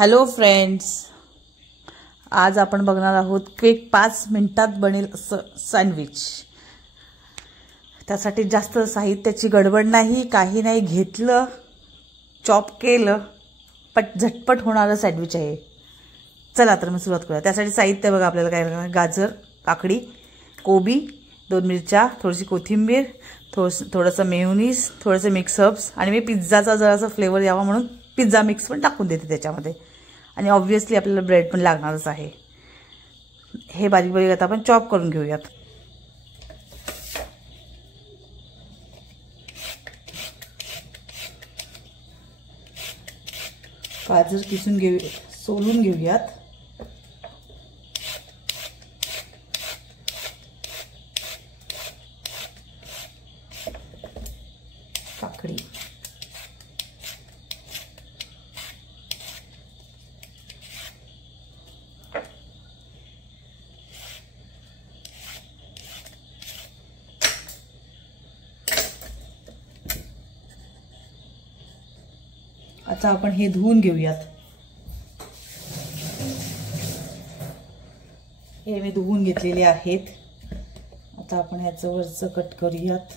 Hello friends, आज आपण बघणार आहोत क्विक 5 मिनिटात बनेल असं सँडविच। त्यासाठी जास्त साहित्याची गडबड नाही, काही नाही, घेतलं चॉप केलं, झटपट होणारं सँडविच आहे। चला तर मग सुरुवात करूया। त्यासाठी साहित्य बघा, आपल्याला काय लागणार: गाजर, काकडी, कोबी, 2 मिरच्या, थोडीशी कोथिंबीर, थोडंसं मेयोनीज, थोडेसे मिक्स हर्ब्स, आणि मी पिझ्झाचा जरासा फ्लेवर यावा म्हणून पिझ्झा मिक्स पण टाकून देते त्याच्यामध्ये। आणि ऑब्वियसली आपल्याला ब्रेड पण लागणारच आहे। हे बारीक बारीक आता आपण चॉप करून घेऊयात। गाजर किसून सोलून घेऊयात। काकडी, आता आपण हे धुवून घेऊयात। हे मी धुवून घेतलेले आहेत। आता आपण ह्याचं वरचं कट करूयात।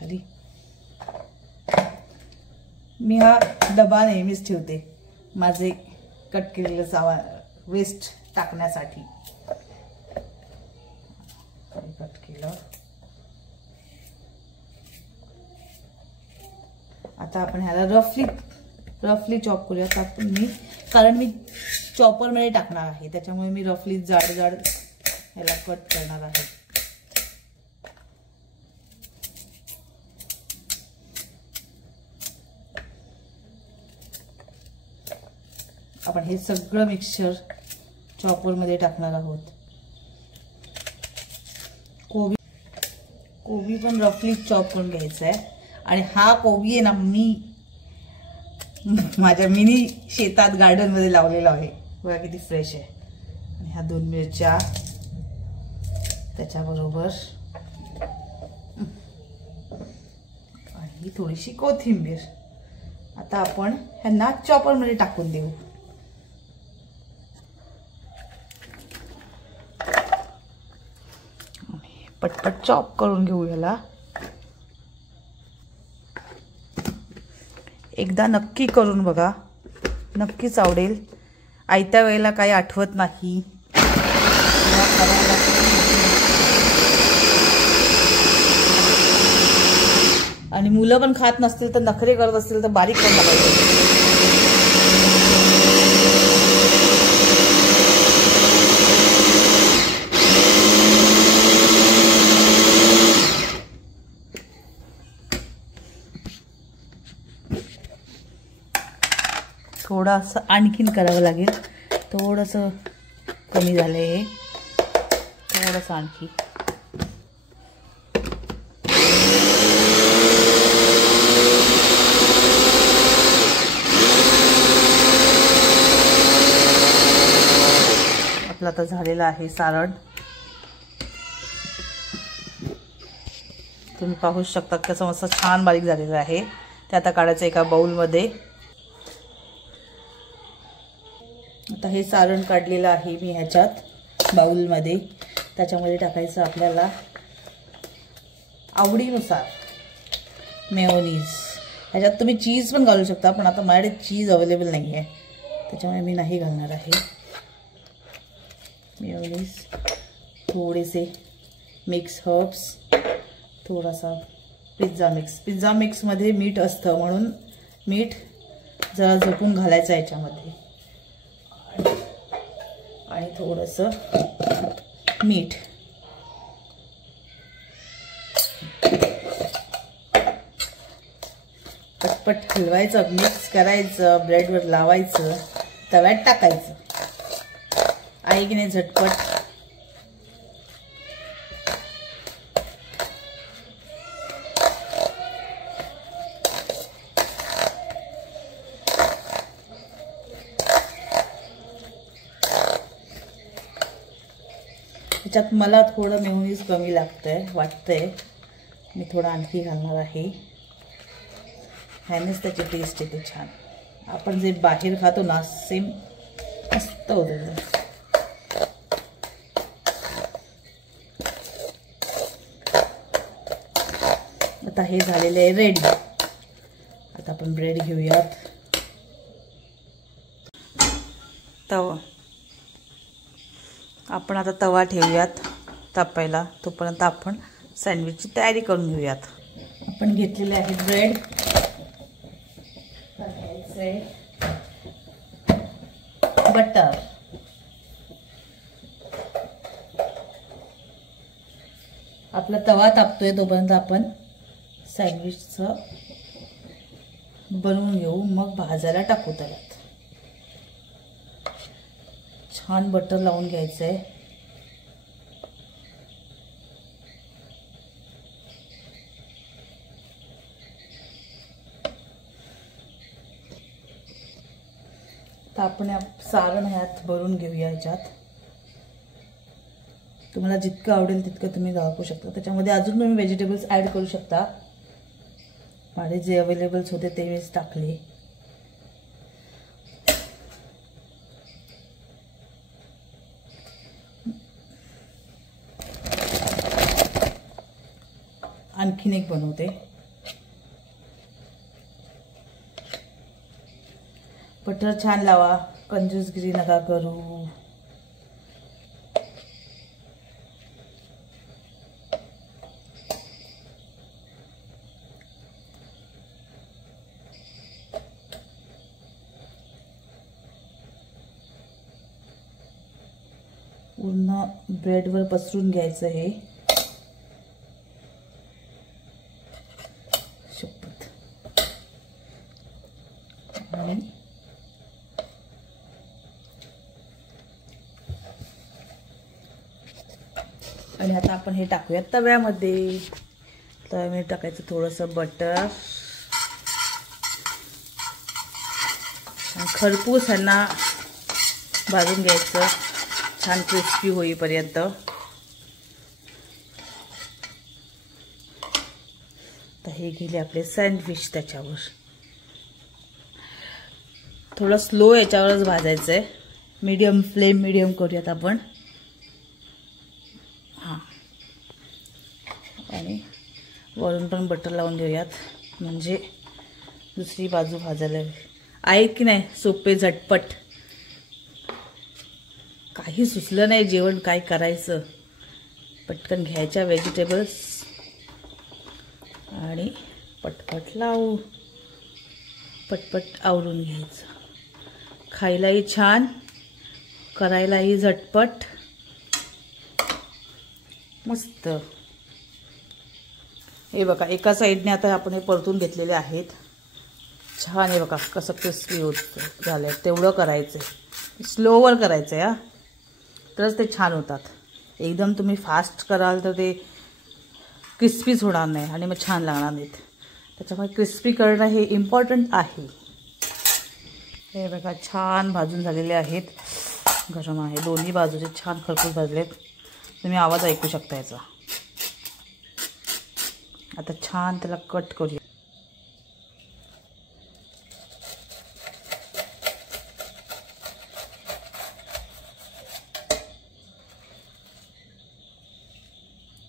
खाली मी हा डबा नेहमीच ठेवते माझे कट केलेलं वेस्ट टाकण्यासाठी। कट केलं। आता आपण ह्याला रफली चॉप करूयात। कारण मी चॉपर मध्ये टाकणार आहे, त्याच्यामुळे मी रफली जाड ह्याला कट करणार आहे। आपण हे सगळं मिक्सचर चॉपर मध्ये टाकणार आहोत। कोबी पण रफली चॉप करून घ्यायचा आहे। आणि हा कोबी आहे ना, मी माझ्या मिनी शेतात गार्डन मध्ये लावलेला आहे। बघा किती फ्रेश आहे। आणि ह्या 2 मिरच्या त्याच्याबरोबर आणि थोडीशी कोथिंबीर। आता आपण ह्यांना चॉपर मध्ये टाकून देऊ। पटपट चॉप करून घेऊ याला। एकदा नक्की करून बघा, नक्कीच आवडेल। आयत्या वेळेला काही आठवत नाही। आणि मुलं पण खात नसतील तर, नखरे करत असतील तर बारीक पण टाकायचं। थोडंसं आणखीन करावं लागेल, थोडंसं कमी झालंय हे, थोडंसं आणखी। आपलं आता झालेलं आहे सारण। तुम्ही पाहू शकता कसं मस्त छान बारीक झालेलं आहे। ते आता काढायचं एका बाउलमध्ये। आता हे सारण काढलेलं आहे मी ह्याच्यात बाउलमध्ये। त्याच्यामध्ये टाकायचं आपल्याला आवडीनुसार मेयोनीज। ह्याच्यात तुम्ही चीज पण घालू शकता, पण आता माझ्याकडे चीज अवेलेबल नाही आहे, त्याच्यामुळे मी नाही घालणार आहे मेयोनीज। थोडेसे मिक्स हर्ब्स, थोडासा पिझ्झा मिक्समध्ये मीठ असतं, म्हणून मीठ जरा जपून घालायचं याच्यामध्ये। आणि थोडंसं मीठ। पटपट हलवायचं, मिक्स करायचं, ब्रेडवर लावायचं, तव्यात टाकायचं। आहे की नाही झटपट? ह्याच्यात मला थोडं मेयोनीज कमी लागतंय वाटतंय, मी थोडं आणखी घालणार आहे। ह्यानेच त्याची टेस्ट येते छान. आपण जे बाहेर खातो ना सेम मस्त होतं. आता हे झालेले आहे रेडी. आता आपण ब्रेड घेऊयात. तवा आपण आता तवा ठेवूयात तापायला. तोपर्यंत आपण सँडविचची तयारी करून घेऊयात. आपण घेतलेले आहेत ब्रेड. बटर, आपला तवा तापतोय तोपर्यंत आपण सँडविचचं बनवून घेऊ. मग भाजायला टाकू त्याला. छान बटर लावून घ्यायचं आहे. तर आपण सारण ह्यात भरून घेऊया. ह्याच्यात तुम्हाला जितकं आवडेल तितकं तुम्ही टाकू शकता. त्याच्यामध्ये अजून तुम्ही व्हेजिटेबल्स ॲड करू शकता. माझे जे अवेलेबल्स होते ते मीच टाकले. आणखीन एक बनवते. बटर छान लावा, कंजूसगिरी नका करू. पूर्ण ब्रेडवर पसरून घ्यायचं हे. आणि आता आपण हे टाकूया तव्यामध्ये. तव्यामध्ये टाकायचं थोडंसं बटर आणि खरपूस ह्यांना भाजून घ्यायचं छान क्रिस्पी होईपर्यंत. तर हे गेले आपले सँडविच. त्याच्यावर थोडं स्लो याच्यावरच भाजायचं आहे. मीडियम फ्लेम मीडियम करूयात आपण. हां, आणि वरून पण बटर लावून घेऊयात म्हणजे दुसरी बाजू भाजायला आहे की नाही. सोपे झटपट. काही सुचलं नाही जेवण काय करायचं. पटकन घ्यायच्या व्हेजिटेबल्स आणि पटपट लावू. पटपट आवरून घ्यायचं. खायलाही छान, करायलाही झटपट, मस्त. हे बघा एका साईडने आता आपण हे परतून घेतलेले आहेत. छान. हे बघा कसं क्रिस्पी होत झालंय. तेवढं करायचं आहे, स्लोवर करायचं आहे. तरच ते छान होतात. एकदम तुम्ही फास्ट कराल तर ते क्रिस्पीच होणार नाही आणि मग छान लागणार नाहीत. त्याच्यामुळे क्रिस्पी करणं हे इम्पॉर्टंट आहे. हे बघा छान भाजून झालेले आहेत. गरम आहे. दोन्ही बाजूचे छान खरपूस भाजलेत. तुम्ही आवाज ऐकू शकता याचा. आता छान त्याला कट करूया.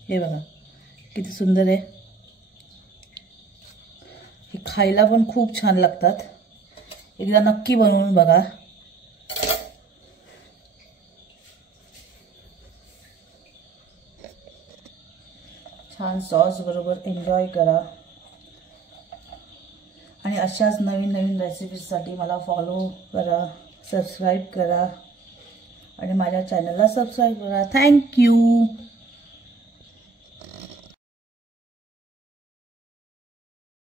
हे बघा किती सुंदर आहे. हे खायला पण खूप छान लागतात. एकदा नक्की बनवून बघा. छान सॉस बरोबर एन्जॉय करा. आणि अशाच नवीन नवीन रेसिपीजसाठी मला फॉलो करा, सबस्क्राईब करा आणि माझ्या चॅनलला सबस्क्राईब करा. थँक्यू.